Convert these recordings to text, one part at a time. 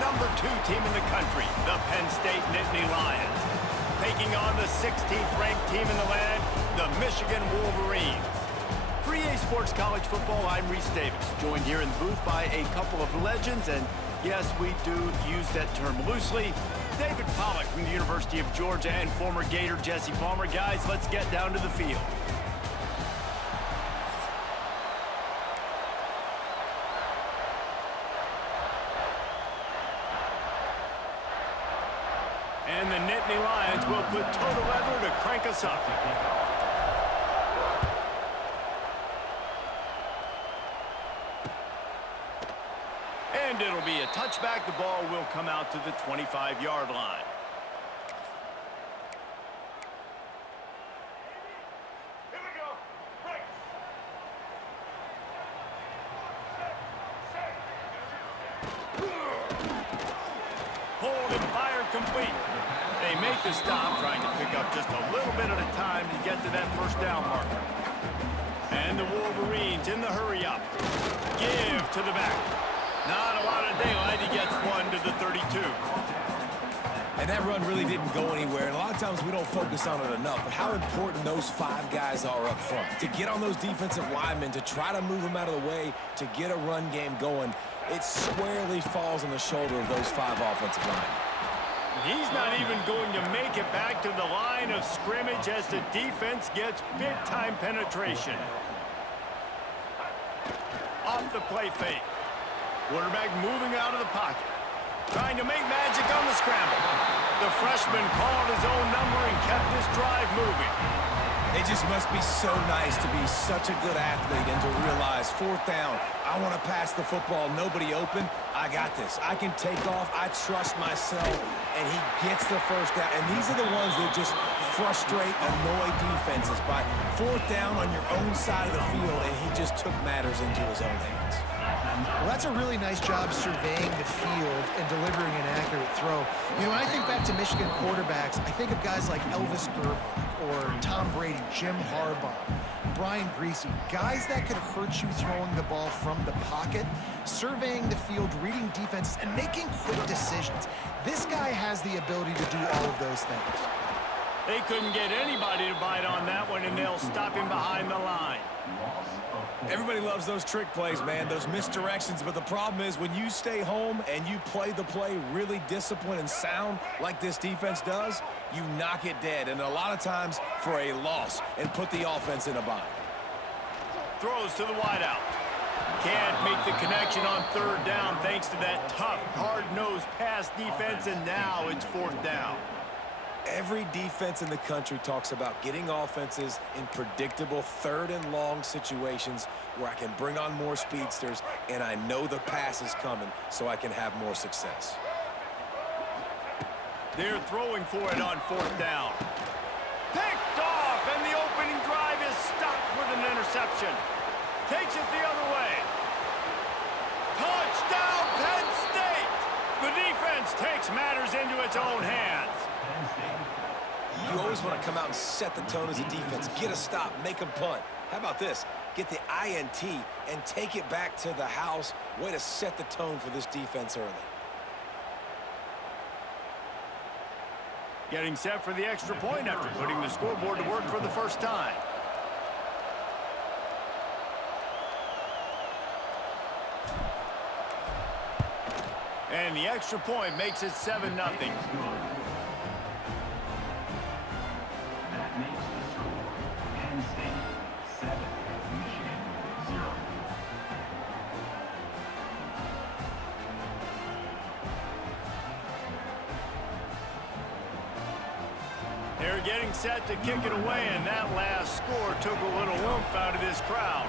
number 2 team in the country, the Penn State Nittany Lions, taking on the 16th ranked team in the land, the Michigan Wolverines. For EA Sports College Football, I'm Reese Davis, joined here in the booth by a couple of legends, and yes, we do use that term loosely. David Pollack from the University of Georgia and former Gator Jesse Palmer. Guys, let's get down to the field. And the Nittany Lions will put total leather to crank us up. And it'll be a touchback. The ball will come out to the 25-yard line. Here we go. Break. Hold and fire complete. They make the stop, trying to pick up just a little bit at a time to get to that first down marker. And the Wolverines in the hurry up. Give to the back. Not a lot of daylight. He gets one to the 32. And that run really didn't go anywhere. And a lot of times we don't focus on it enough. But how important those 5 guys are up front. To get on those defensive linemen, to try to move them out of the way, to get a run game going, it squarely falls on the shoulder of those 5 offensive linemen. He's not even going to make it back to the line of scrimmage as the defense gets big-time penetration. Off the play fake. Quarterback moving out of the pocket. Trying to make magic on the scramble. The freshman called his own number and kept this drive moving. It just must be so nice to be such a good athlete and to realize 4th down, I want to pass the football, nobody open, I got this. I can take off, I trust myself, and he gets the first down. And these are the ones that just frustrate, annoy defenses by 4th down on your own side of the field, and he just took matters into his own hands. Well, that's a really nice job surveying the field and delivering an accurate throw. You know, when I think back to Michigan quarterbacks, I think of guys like Elvis Gerber or Tom Brady, Jim Harbaugh, Brian Griese, guys that could hurt you throwing the ball from the pocket, surveying the field, reading defenses, and making quick decisions. This guy has the ability to do all of those things. They couldn't get anybody to bite on that one, and they'll stop him behind the line. Everybody loves those trick plays, man, those misdirections, but the problem is when you stay home and you play the play really disciplined and sound like this defense does, you knock it dead, and a lot of times for a loss, and put the offense in a bind. Throws to the wideout. Can't make the connection on 3rd down thanks to that tough, hard-nosed pass defense, and now it's 4th down. Every defense in the country talks about getting offenses in predictable 3rd and long situations where I can bring on more speedsters and I know the pass is coming so I can have more success. They're throwing for it on 4th down. Picked off, and the opening drive is stopped with an interception. Takes it the other way. Touchdown, Penn State! The defense takes matters into its own hands. You always want to come out and set the tone as a defense. Get a stop, make them punt. How about this? Get the INT and take it back to the house. Way to set the tone for this defense early. Getting set for the extra point after putting the scoreboard to work for the first time. And the extra point makes it 7-0. They're getting set to kick it away, and that last score took a little oomph out of this crowd.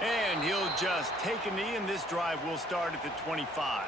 And he'll just take a knee, and this drive will start at the 25.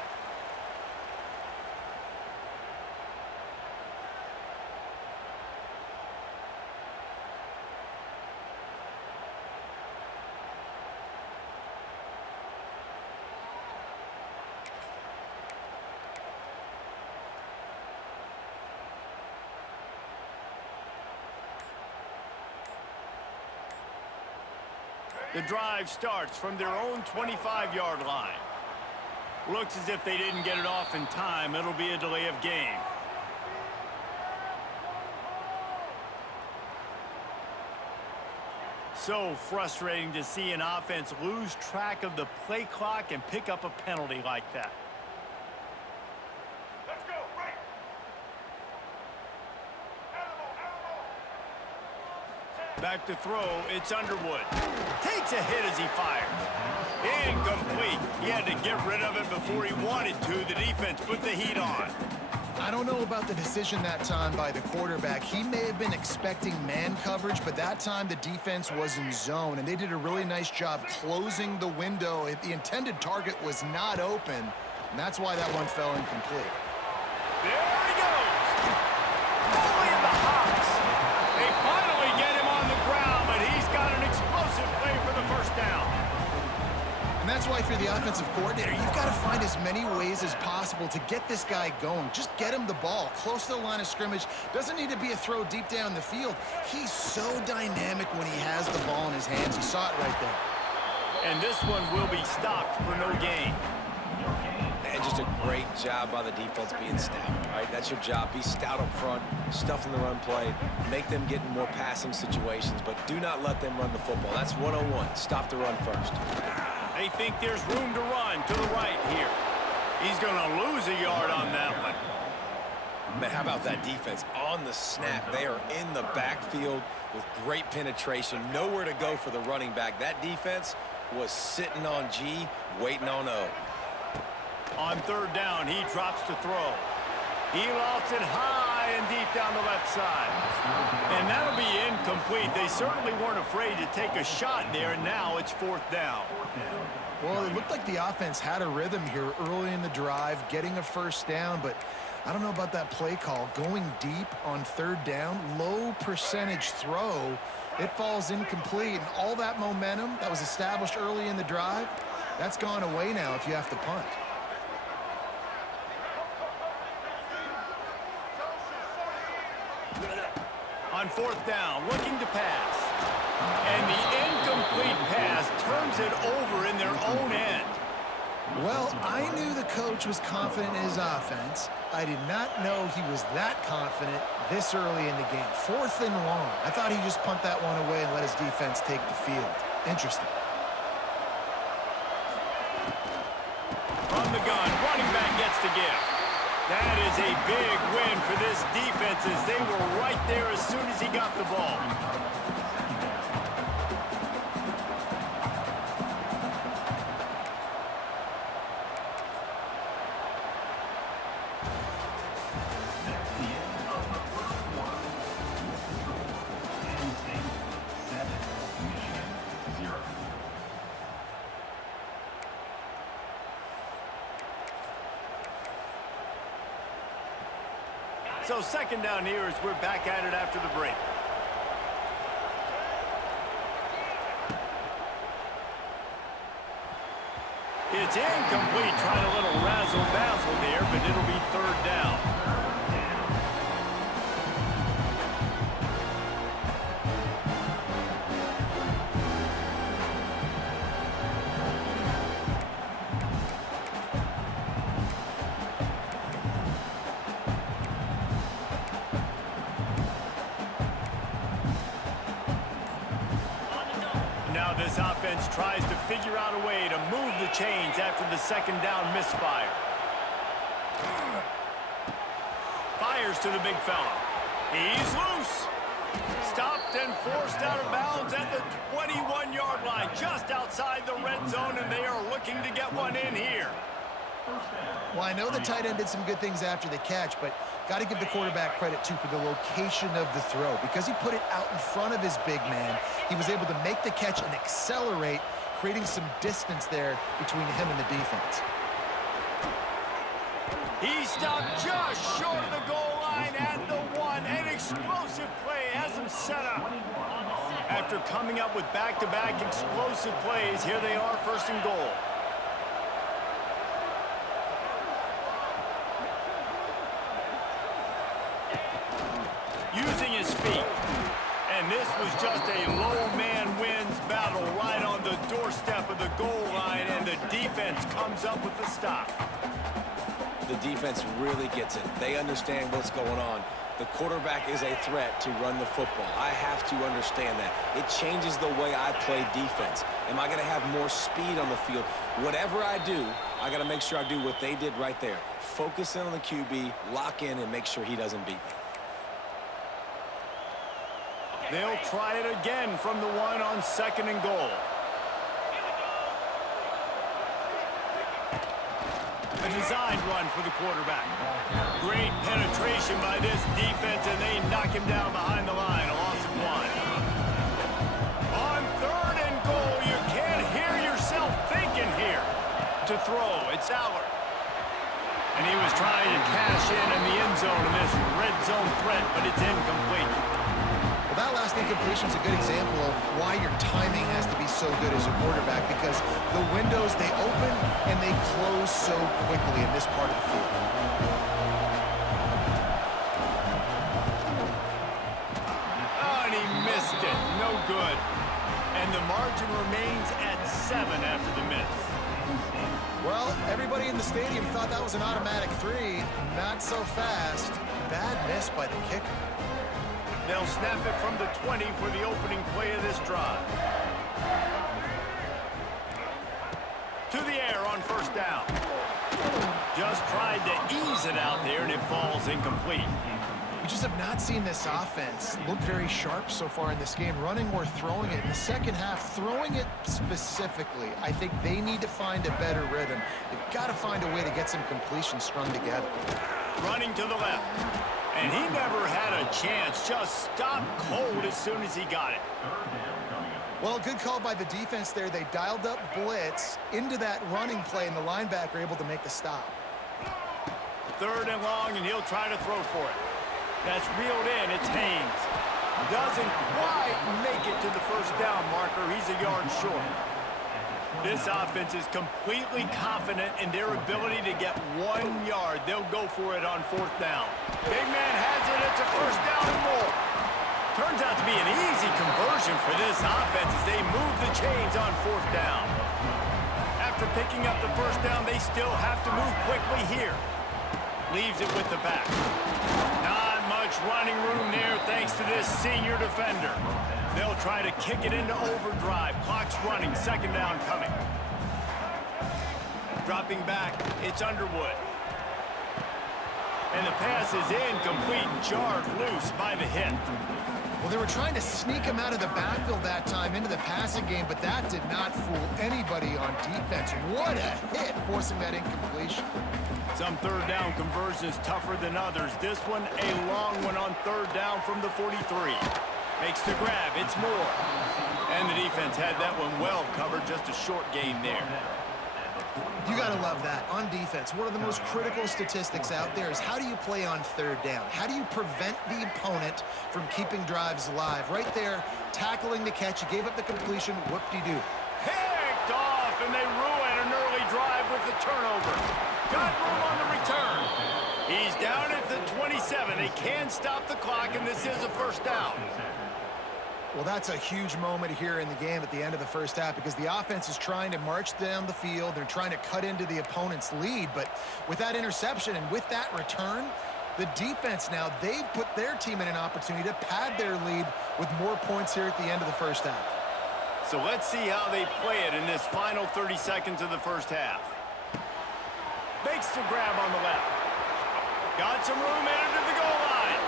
The drive starts from their own 25-yard line. Looks as if they didn't get it off in time. It'll be a delay of game. So frustrating to see an offense lose track of the play clock and pick up a penalty like that. Let's go, right. Back to throw, it's Underwood. Takes a hit as he fires. Incomplete. He had to get rid of it before he wanted to. The defense put the heat on. I don't know about the decision that time by the quarterback. He may have been expecting man coverage, but that time the defense was in zone, and they did a really nice job closing the window. The intended target was not open, and that's why that one fell incomplete. There he goes. Only in the hops. They finally get him on the ground, but he's got an explosive play for the first down. And that's why, if you're the offensive coordinator, you've got to find as many ways as possible to get this guy going. Just get him the ball close to the line of scrimmage. Doesn't need to be a throw deep down the field. He's so dynamic when he has the ball in his hands. You saw it right there. And this one will be stopped for no gain. And just a great job by the defense being stout. All right, that's your job. Be stout up front, stuff in the run play, make them get in more passing situations, but do not let them run the football. That's 101. Stop the run first. They think there's room to run to the right here. He's going to lose a yard on that one. Man, how about that defense on the snap? They are in the backfield with great penetration. Nowhere to go for the running back. That defense was sitting on G, waiting on O. On third down, he drops to throw. He lofts it high and deep down the left side. And that'll be incomplete. They certainly weren't afraid to take a shot there, and now it's fourth down. Well, it looked like the offense had a rhythm here early in the drive, getting a first down, but I don't know about that play call. Going deep on third down, low percentage throw, it falls incomplete, and all that momentum that was established early in the drive, that's gone away now if you have to punt. On fourth down, looking to pass. And the incomplete pass turns it over in their own end. Well, I knew the coach was confident in his offense. I did not know he was that confident this early in the game. Fourth and long. I thought he'd just punt that one away and let his defense take the field. Interesting. From the gun, running back gets the gift. That is a big win for this defense as they were right there as soon as he got the ball. So second down here as we're back at it after the break. It's incomplete, trying a little razzle-dazzle there, but it'll be third down. Now this offense tries to figure out a way to move the chains after the second down misfire. Fires to the big fella. He's loose. Stopped and forced out of bounds at the 21-yard line, just outside the red zone, and they are looking to get one in here. Well, I know the tight end did some good things after the catch, but got to give the quarterback credit, too, for the location of the throw. Because he put it out in front of his big man, he was able to make the catch and accelerate, creating some distance there between him and the defense. He stopped just short of the goal line at the one. An explosive play has him set up. After coming up with back-to-back explosive plays, here they are, first and goal. Using his feet. And this was just a low man wins battle right on the up with the stop. The defense really gets it. They understand what's going on. The quarterback is a threat to run the football. I have to understand that. It changes the way I play defense. Am I going to have more speed on the field? Whatever I do, I got to make sure I do what they did right there. Focus in on the QB, lock in, and make sure he doesn't beat me. They'll try it again from the 1 on 2nd and goal. A designed run for the quarterback. Great penetration by this defense, and they knock him down behind the line. A loss of 1. On 3rd and goal, you can't hear yourself thinking here. To throw, it's Aller. And he was trying to cash in the end zone in this red zone threat, but it's incomplete. Well, that last incompletion is a good example of why your timing has to be so good as a quarterback, because the windows, they open and they close so quickly in this part of the field. Oh, and he missed it. No good. And the margin remains at 7 after the miss. Well, everybody in the stadium thought that was an automatic 3. Not so fast. Bad miss by the kicker. They'll snap it from the 20 for the opening play of this drive. To the air on 1st down. Just tried to ease it out there, and it falls incomplete. We just have not seen this offense look very sharp so far in this game, running or throwing it. In the second half, throwing it specifically, I think they need to find a better rhythm. They've got to find a way to get some completions strung together. Running to the left. And he never had a chance. Just stopped cold as soon as he got it. Well, good call by the defense there. They dialed up blitz into that running play, and the linebacker able to make the stop. 3rd and long, and he'll try to throw for it. That's reeled in. It's Haynes. Doesn't quite make it to the 1st down marker. He's a yard short. This offense is completely confident in their ability to get 1 yard. They'll go for it on 4th down. Big man has it. It's a 1st down and more. Turns out to be an easy conversion for this offense as they move the chains on 4th down. After picking up the 1st down, they still have to move quickly here. Leaves it with the back. Not much running room there thanks to this senior defender. They'll try to kick it into overdrive. Clock's running. 2nd down coming. Dropping back, it's Underwood. And the pass is incomplete, jarred loose by the hit. Well, they were trying to sneak him out of the backfield that time into the passing game, but that did not fool anybody on defense. What a hit, forcing that incompletion. Some 3rd down conversions tougher than others. This one, a long one on 3rd down from the 43. Makes the grab. It's Moore. And the defense had that one well covered. Just a short gain there. You got to love that. On defense, one of the most critical statistics out there is how do you play on 3rd down? How do you prevent the opponent from keeping drives alive? Right there, tackling the catch. You gave up the completion. Whoop-de-doo. Picked off, and they ruin an early drive with the turnover. Got room on the return. He's down at the 27. They can stop the clock, and this is a 1st down. Well, that's a huge moment here in the game at the end of the 1st half because the offense is trying to march down the field. They're trying to cut into the opponent's lead. But with that interception and with that return, the defense now, they've put their team in an opportunity to pad their lead with more points here at the end of the 1st half. So let's see how they play it in this final 30 seconds of the 1st half. Makes the grab on the left. Got some room into the goal line.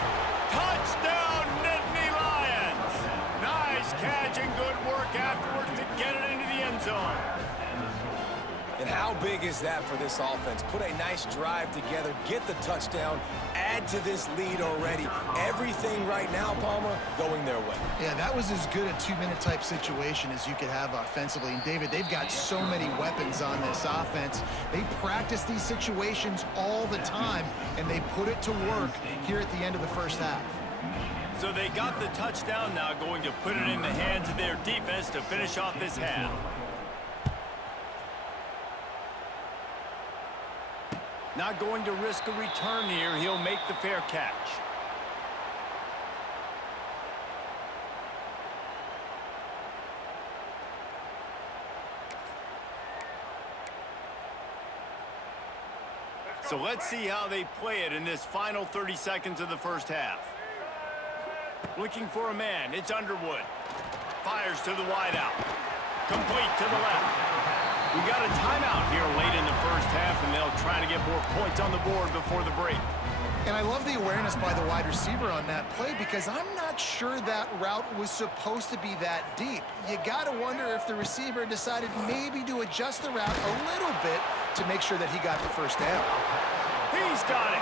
Touchdown, Nittany Lions. Nice catch and good work afterwards to get it into the end zone. And how big is that for this offense? Put a nice drive together, get the touchdown, add to this lead already. Everything right now, Palmer, going their way. Yeah, that was as good a 2-minute type situation as you could have offensively. And David, they've got so many weapons on this offense. They practice these situations all the time, and they put it to work here at the end of the 1st half. So they got the touchdown now, going to put it in the hands of their defense to finish off this half. Not going to risk a return here. He'll make the fair catch. So let's see how they play it in this final 30 seconds of the first half. Looking for a man. It's Underwood. Fires to the wideout. Complete to the left. We got a timeout here late in the first half, and they'll try to get more points on the board before the break. And I love the awareness by the wide receiver on that play because I'm not sure that route was supposed to be that deep. You got to wonder if the receiver decided maybe to adjust the route a little bit to make sure that he got the first down. He's got it.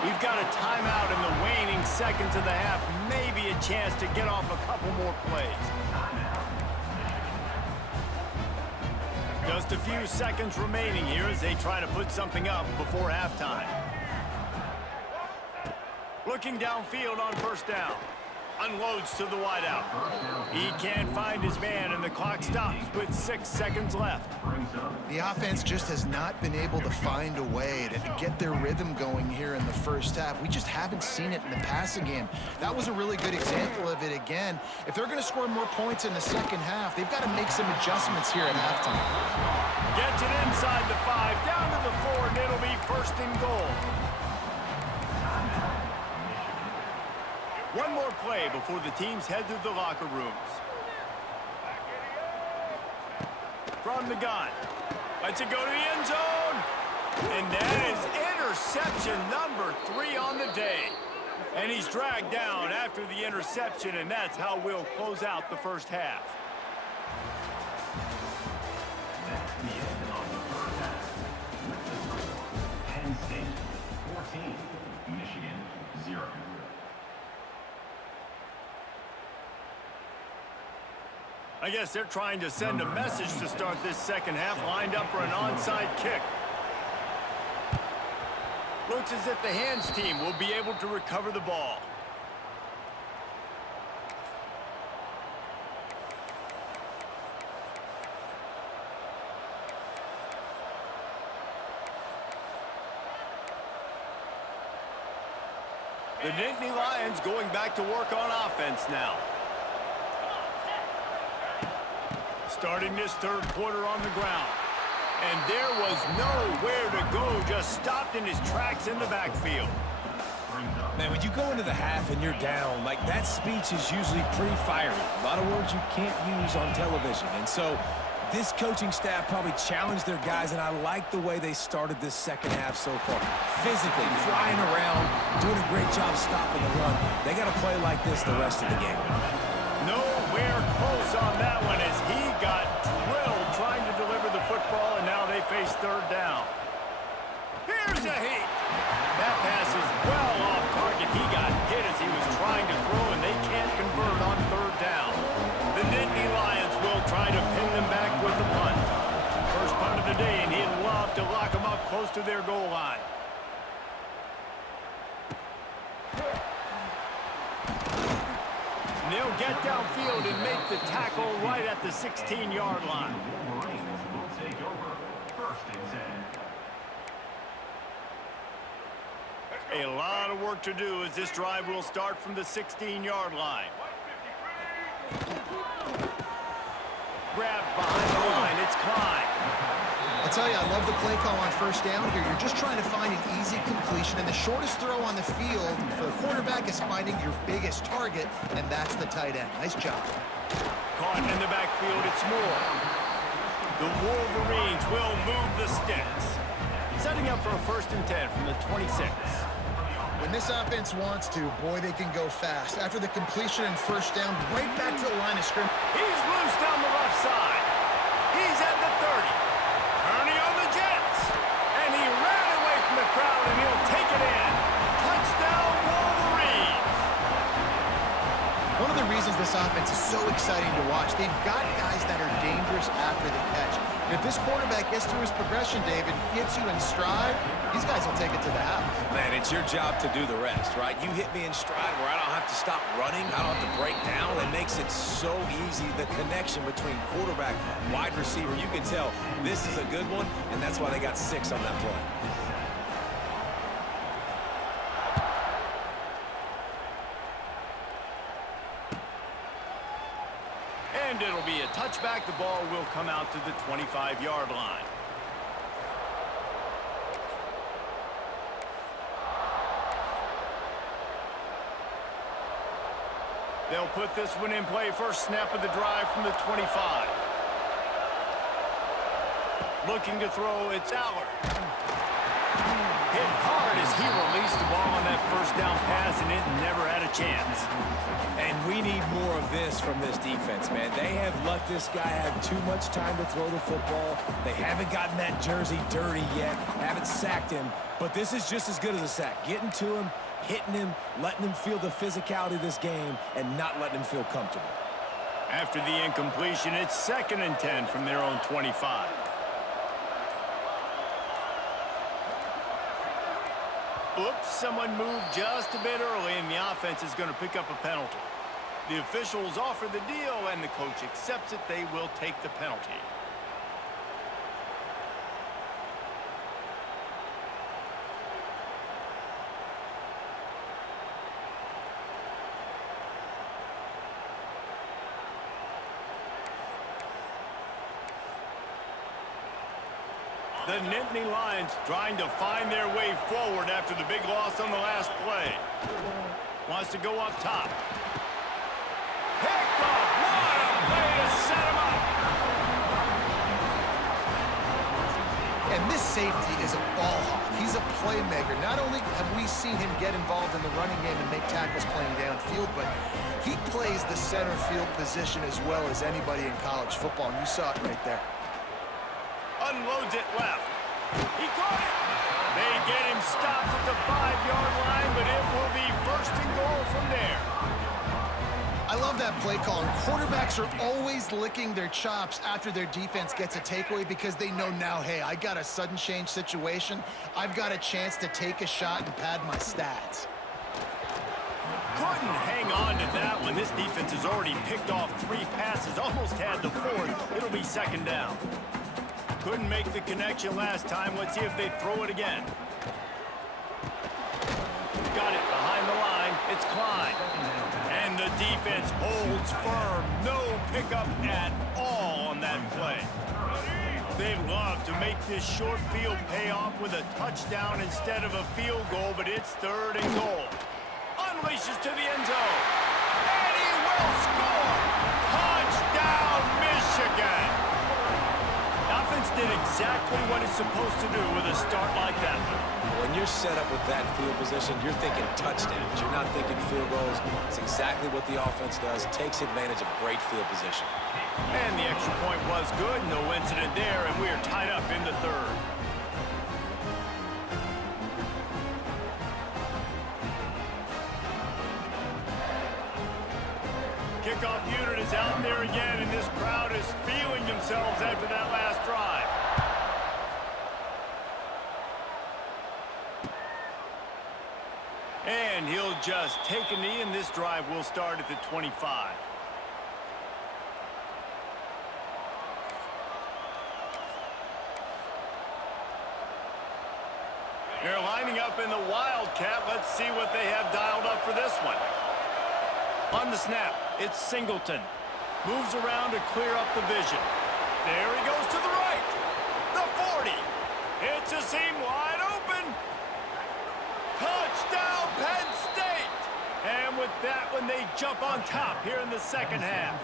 We've got a timeout in the waning seconds of the half. Maybe a chance to get off a couple more plays. Just a few seconds remaining here as they try to put something up before halftime. Looking downfield on first down. Unloads to the wideout. He can't find his man, and the clock stops with 6 seconds left. The offense just has not been able to find a way to get their rhythm going here in the first half. We just haven't seen it in the passing game. That was a really good example of it again. If they're going to score more points in the second half, they've got to make some adjustments here at halftime. Gets it inside the 5, down to the 4, and it'll be first and goal. One more play before the teams head to the locker rooms. From the gun. Lets it go to the end zone. And that is interception number 3 on the day. And he's dragged down after the interception, and that's how we'll close out the first half. Penn State 14, Michigan 0. I guess they're trying to send a message to start this second half, lined up for an onside kick. Looks as if the hands team will be able to recover the ball. The Nittany Lions going back to work on offense now. Starting this third quarter on the ground. And there was nowhere to go, just stopped in his tracks in the backfield. Man, when you go into the half and you're down, like that speech is usually pretty fiery. A lot of words you can't use on television. And so this coaching staff probably challenged their guys, and I like the way they started this second half so far. Physically, flying around, doing a great job stopping the run. They got to play like this the rest of the game. Nowhere close on that one as he got drilled trying to deliver the football, and now they face third down. Here's a heat. That pass is well off target. He got hit as he was trying to throw, and they can't convert on third down. The Nittany Lions will try to pin them back with the punt. First punt of the day, and he'd love to lock them up close to their goal line. And they'll get downfield and make the tackle right at the 16-yard line. Wolverines will take over. First and 10. A lot of work to do as this drive will start from the 16-yard line. Grabbed behind the line. It's Klein. I'll tell you, I love the play call on first down here. You're just trying to find an easy completion, and the shortest throw on the field for the quarterback is finding your biggest target, and that's the tight end. Nice job. Caught in the backfield. It's Moore. The Wolverines will move the sticks. Setting up for a first and 10 from the 26. When this offense wants to, boy, they can go fast. After the completion and first down, right back to the line of scrimmage. He's loose down the left side. He's at the 30. Turning on the Jets. And he ran away from the crowd, and he'll take it in. Touchdown, Wolverine. One of the reasons this offense is so exciting to watch, they've got guys that are dangerous after the catch. And if this quarterback gets through his progression, David, gets you in stride, these guys will take it to the house. Man, it's your job to do the rest, right? You hit me in stride where I don't have to stop running. I don't have to break down. It makes it so easy, the connection between quarterback, wide receiver. You can tell this is a good one, and that's why they got 6 on that play. And it'll be a touchback. The ball will come out to the 25-yard line. They'll put this one in play. First snap of the drive from the 25. Looking to throw, it's Aller. Hit hard as he released the ball on that first down pass, and it never had a chance. And we need more of this from this defense, man. They have let this guy have too much time to throw the football. They haven't gotten that jersey dirty yet, haven't sacked him. But this is just as good as a sack. Getting to him, hitting him, letting him feel the physicality of this game, and not letting him feel comfortable. After the incompletion, it's 2nd and 10 from their own 25. Oops, someone moved just a bit early, and the offense is going to pick up a penalty. The officials offer the deal, and the coach accepts it. They will take the penalty. The Nittany Lions trying to find their way forward after the big loss on the last play. Wants to go up top. Picked off. What a play to set him up. And this safety is a ball hawk. He's a playmaker. Not only have we seen him get involved in the running game and make tackles playing downfield, but he plays the center field position as well as anybody in college football, and you saw it right there. Unloads it left. He caught it. They get him stopped at the 5-yard line, but it will be 1st and goal from there. I love that play call. And quarterbacks are always licking their chops after their defense gets a takeaway because they know now, hey, I got a sudden change situation. I've got a chance to take a shot and pad my stats. Couldn't hang on to that one. This defense has already picked off 3 passes, almost had the 4th. It'll be 2nd down. Couldn't make the connection last time. Let's see if they throw it again. Got it behind the line. It's Klein. And the defense holds firm. No pickup at all on that play. They'd love to make this short field pay off with a touchdown instead of a field goal, but it's 3rd and goal. Unleashes to the end zone. And he will score. Touchdown, Michigan. Offense did exactly what it's supposed to do with a start like that. When you're set up with that field position, you're thinking touchdowns. You're not thinking field goals. It's exactly what the offense does. Takes advantage of great field position. And the extra point was good. No incident there, and we are tied up in the 3rd. Kickoff unit is out there again, and this crowd is feeling themselves after that last drive. And he'll just take a knee, and this drive will start at the 25. They're lining up in the Wildcat. Let's see what they have dialed up for this one. On the snap, it's Singleton. Moves around to clear up the vision. There he goes to the right. The 40. It's a seam wide open. Touchdown, Penn State. And with that one, they jump on top here in the 2nd half.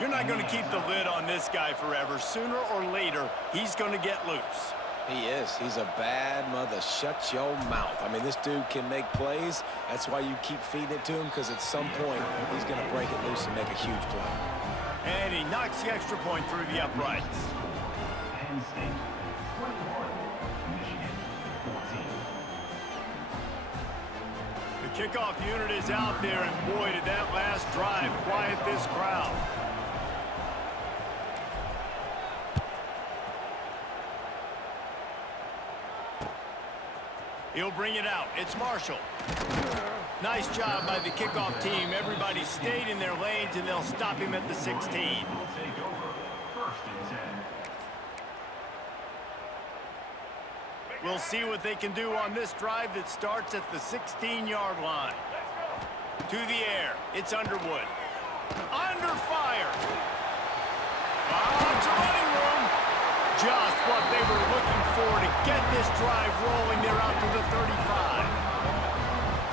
You're not going to keep the lid on this guy forever. Sooner or later, he's going to get loose. He is. He's a bad mother. Shut your mouth. I mean, this dude can make plays. That's why you keep feeding it to him, because at some point, he's going to break it loose and make a huge play. And he knocks the extra point through the uprights. Penn State 21, Michigan 14. The kickoff unit is out there, and boy, did that last drive quiet this crowd. He'll bring it out. It's Marshall. Nice job by the kickoff team. Everybody stayed in their lanes, and they'll stop him at the 16. Will take over 1st and 10. We'll see what they can do on this drive that starts at the 16-yard line. To the air. It's Underwood. Under fire. To running room. Just what they were looking for to get this drive rolling. They're out to the 35.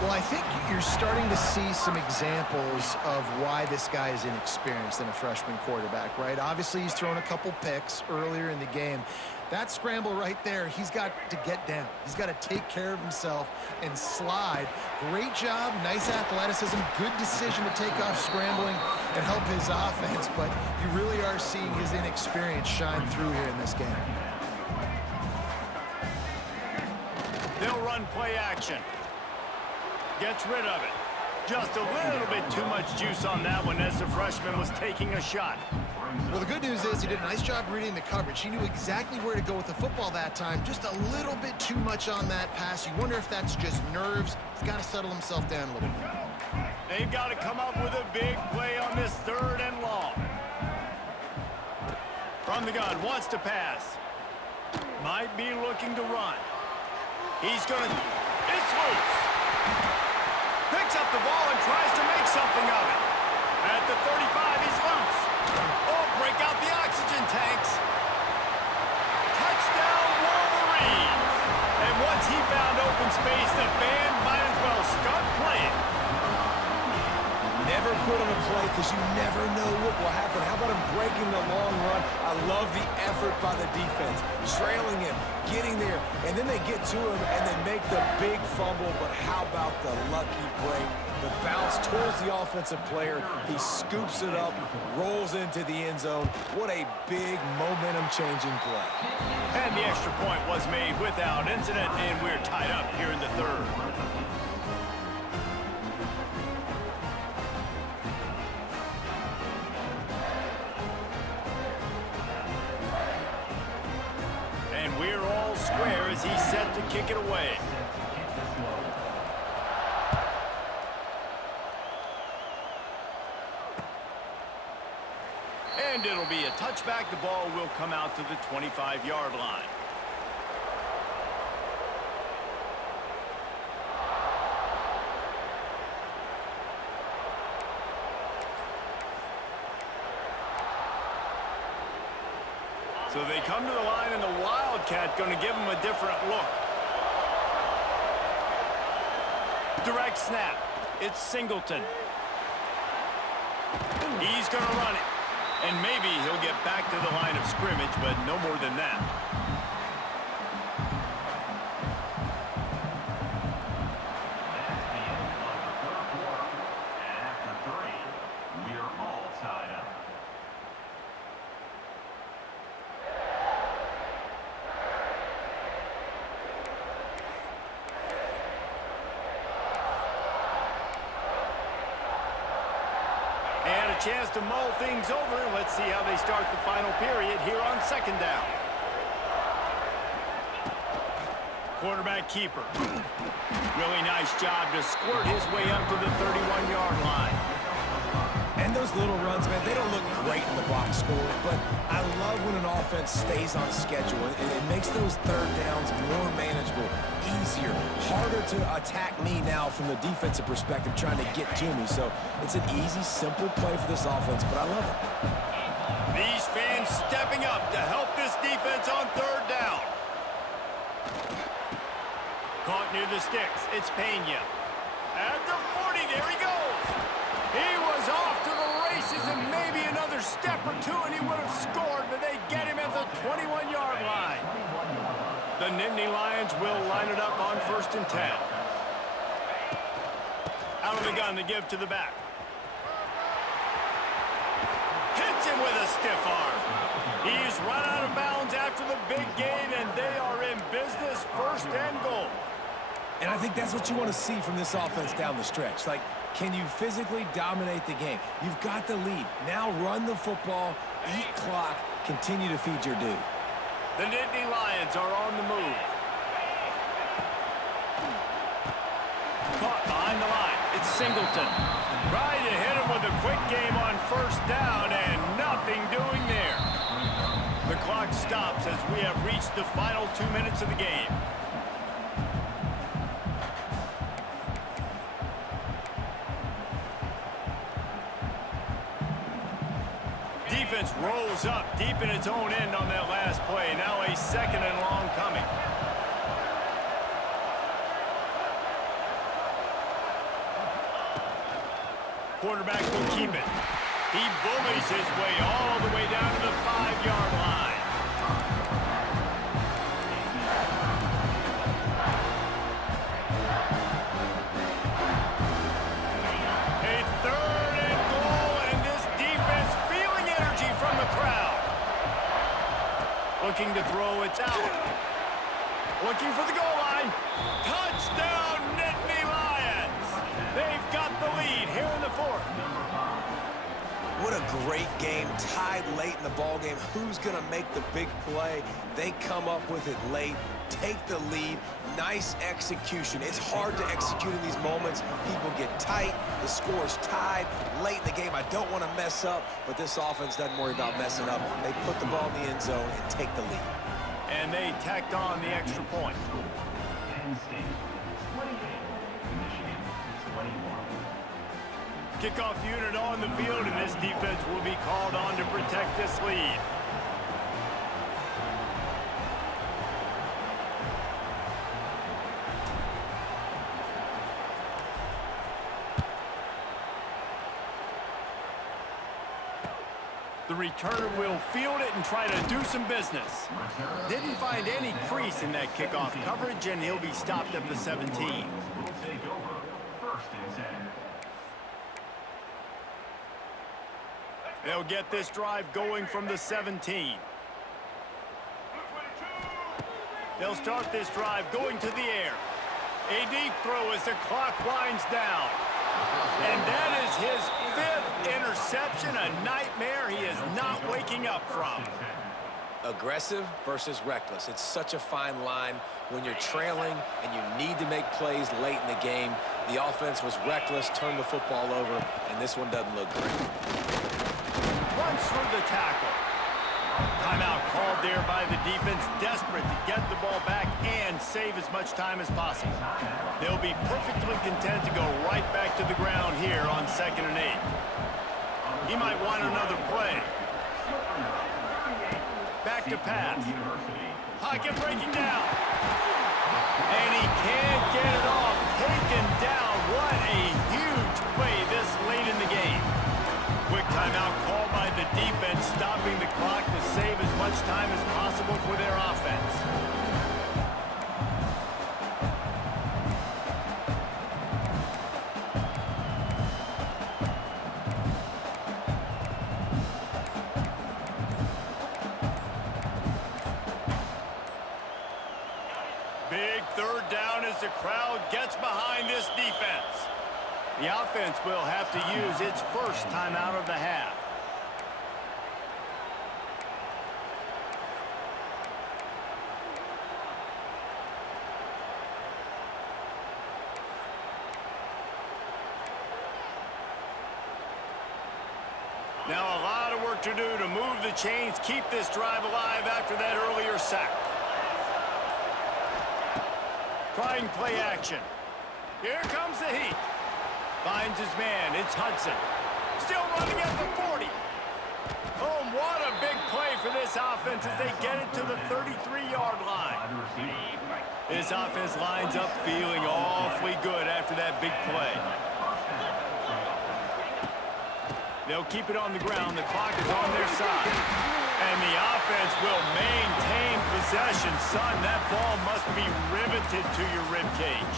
Well, I think you're starting to see some examples of why this guy is inexperienced in a freshman quarterback, right? Obviously, he's thrown a couple picks earlier in the game. That scramble right there, he's got to get down. He's got to take care of himself and slide. Great job, nice athleticism, good decision to take off scrambling and help his offense, but you really are seeing his inexperience shine through here in this game. They'll run play action. Gets rid of it. Just a little bit too much juice on that one as the freshman was taking a shot. Well, the good news is he did a nice job reading the coverage. He knew exactly where to go with the football that time. Just a little bit too much on that pass. You wonder if that's just nerves. He's got to settle himself down a little bit. They've got to come up with a big play on this 3rd and long. From the gun, wants to pass. Might be looking to run. He's going to... It's loose. Picks up the ball and tries to make something of it. At the 35, he's loose. Oh, break out the oxygen tanks. Touchdown, Wolverine. And once he found open space, the band might as well start playing. Never quit on a play because you never know what will happen. How about him breaking the long run? I love the effort by the defense. Trailing him, getting there, and then they get to him and they make the big fumble. But how about the lucky break? The bounce towards the offensive player. He scoops it up, rolls into the end zone. What a big momentum-changing play. And the extra point was made without incident, and we're tied up here in the 3rd. And we're all square as he's set to kick it away. And it'll be a touchback. The ball will come out to the 25-yard line. So they come to the line, and the Wildcat going to give them a different look. Direct snap. It's Singleton. He's going to run it. And maybe he'll get back to the line of scrimmage, but no more than that. That's the end of the 3rd quarter. And after 3, we're all tied up. And a chance to mull things over. Let's see how they start the final period here on 2nd down. Quarterback keeper. Really nice job to squirt his way up to the 31-yard line. And those little runs, man, they don't look great in the box score, but I love when an offense stays on schedule. It makes those 3rd downs more manageable, easier, harder to attack me now from the defensive perspective trying to get to me. So it's an easy, simple play for this offense, but I love it. These fans stepping up to help this defense on 3rd down. Caught near the sticks. It's Pena. At the 40, there he goes. He was off to the races and maybe another step or two and he would have scored, but they get him at the 21-yard line. The Nittany Lions will line it up on 1st and 10. Out of the gun to give to the back. Hits him with a stiff arm. He's run out of bounds after the big gain, and they are in business, 1st and goal. And I think that's what you want to see from this offense down the stretch. Like, can you physically dominate the game? You've got the lead. Now run the football, eat clock, continue to feed your dude. The Nittany Lions are on the move. Caught behind the line. It's Singleton. Trying to hit him with a quick game on 1st down, and nothing doing there. The clock stops as we have reached the final 2 minutes of the game. Defense rolls up deep in its own end on that last play. Now a 2nd and long coming. quarterback will keep it. He bullies his way all the way down to the 5-yard line. A 3rd and goal, and this defense feeling energy from the crowd. Looking to throw, it's out. Looking for the goal line. Touchdown, Nittany Lions! They've got the lead here in the 4th. What a great game, tied late in the ball game. Who's going to make the big play? They come up with it late, take the lead. Nice execution. It's hard to execute in these moments. People get tight. The score's tied late in the game. I don't want to mess up, but this offense doesn't worry about messing up. They put the ball in the end zone and take the lead. And they tacked on the extra point. Penn State 28, Michigan 21. Kickoff unit on the field, and this defense will be called on to protect this lead. The returner will field it and try to do some business. Didn't find any crease in that kickoff coverage, and he'll be stopped at the 17. Will take over 1st and 10. They'll get this drive going from the 17. They'll start this drive going to the air. A deep throw as the clock winds down. And that is his 5th interception, a nightmare he is not waking up from. Aggressive versus reckless. It's such a fine line when you're trailing and you need to make plays late in the game. The offense was reckless, turned the football over, and this one doesn't look great. Runs through the tackle. Timeout called there by the defense, desperate to get the ball back and save as much time as possible. They'll be perfectly content to go right back to the ground here on 2nd and 8. He might want another play. Back to pass. Pocket breaking down. And he can't get it off. Taken down. What a huge play this late in the game. Quick timeout called by the defense, stopping the clock to save as much time as possible for their offense. Big 3rd down as the crowd gets behind this defense. The offense will have to use its first timeout of the half. Now a lot of work to do to move the chains, keep this drive alive after that earlier sack. Trying play action. Here comes the heat. Finds his man. It's Hudson. Still running at the 40. Oh, what a big play for this offense as they get it to the 33-yard line. This offense lines up feeling awfully good after that big play. They'll keep it on the ground. The clock is on their side. And the offense will maintain possession. Son, that ball must be riveted to your ribcage.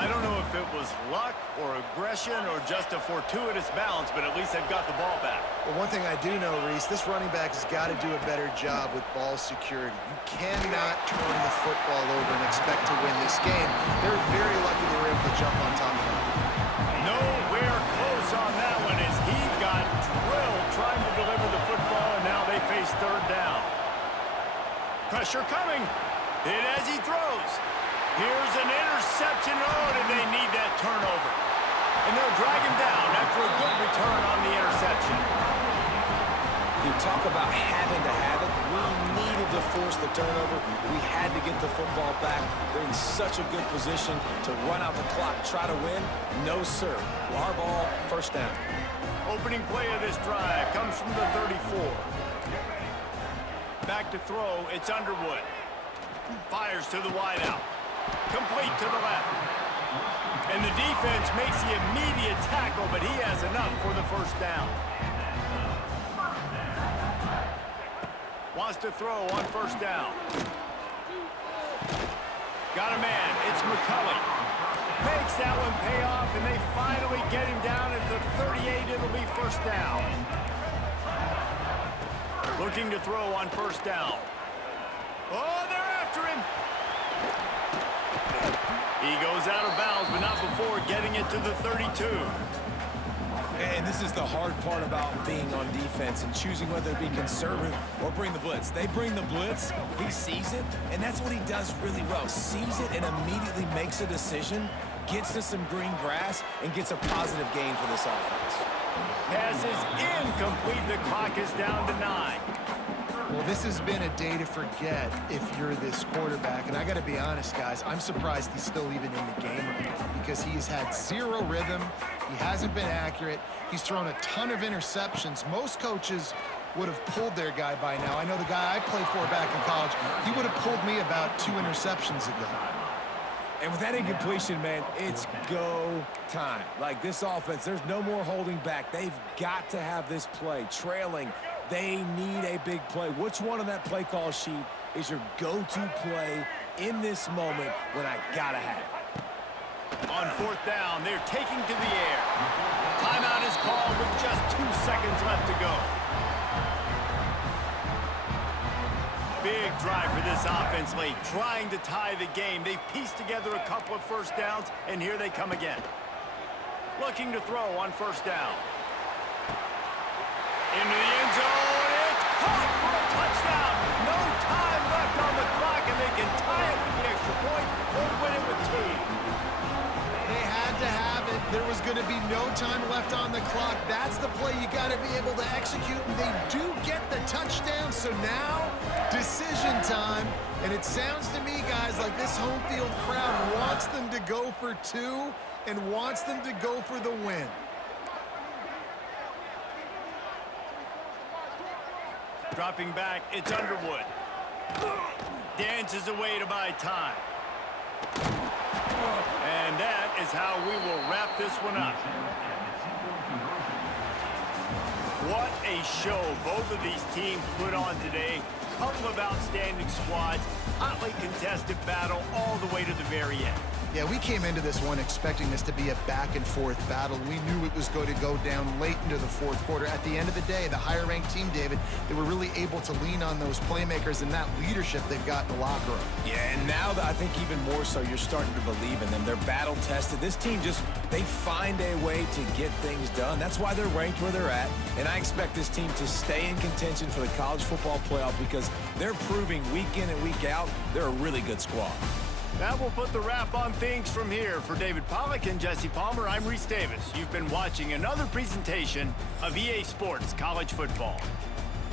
I don't know if it was luck or aggression or just a fortuitous balance, but at least they've got the ball back. Well, one thing I do know, Reese, this running back has got to do a better job with ball security. You cannot turn the football over and expect to win this game. They're very lucky they were able to jump on top of that. Nowhere close on that one as he got drilled trying to deliver the football, and now they face 3rd down. Pressure coming. Hit as he throws. Here's an interception. Oh, did they need that turnover? And they'll drag him down after a good return on the interception. You talk about having to have it. We needed to force the turnover. We had to get the football back. They're in such a good position to run out the clock, try to win. No, sir. Our ball, 1st down. Opening play of this drive comes from the 34. Back to throw. It's Underwood. Fires to the wideout. Complete to the left. And the defense makes the immediate tackle, but he has enough for the first down. Wants to throw on first down. Got a man. It's McCulley. Makes that one pay off, and they finally get him down at the 38. It'll be first down. Looking to throw on first down. Oh, they're after him. He goes out of bounds, but not before getting it to the 32. And this is the hard part about being on defense and choosing whether to be conservative or bring the blitz. They bring the blitz, he sees it, and that's what he does really well. Sees it and immediately makes a decision, gets to some green grass, and gets a positive gain for this offense. Pass is incomplete. The clock is down to 9. Well, this has been a day to forget if you're this quarterback. And I got to be honest, guys, I'm surprised he's still even in the game right now because he has had zero rhythm. He hasn't been accurate. He's thrown a ton of interceptions. Most coaches would have pulled their guy by now. I know the guy I played for back in college, he would have pulled me about 2 interceptions ago. And with that incompletion, man, it's go time. Like this offense, there's no more holding back. They've got to have this play. Trailing, they need a big play. Which one on that play call sheet is your go-to play in this moment when I gotta have it? On fourth down, they're taking to the air. Timeout is called with just 2 seconds left to go. Big drive for this offense late, trying to tie the game. They've pieced together a couple of first downs, and here they come again. Looking to throw on first down. Into the end zone, it's caught for a touchdown. No time left on the clock, and they can tie it with the extra point or win it with 2. They had to have it. There was going to be no time left on the clock. That's the play you got to be able to execute, and they do get the touchdown. So now, decision time. And it sounds to me, guys, like this home field crowd wants them to go for 2 and wants them to go for the win. Dropping back, it's Underwood. Dances away to buy time. And that is how we will wrap this one up. What a show both of these teams put on today. Couple of outstanding squads, hotly contested battle all the way to the very end. Yeah, we came into this one expecting this to be a back-and-forth battle. We knew it was going to go down late into the fourth quarter. At the end of the day, the higher-ranked team, David, they were really able to lean on those playmakers and that leadership they've got in the locker room. Yeah, and now I think even more so, you're starting to believe in them. They're battle-tested. This team they find a way to get things done. That's why they're ranked where they're at. And I expect this team to stay in contention for the college football playoff because they're proving week in and week out they're a really good squad. That will put the wrap on things from here. For David Pollack and Jesse Palmer, I'm Reese Davis. You've been watching another presentation of EA Sports College Football.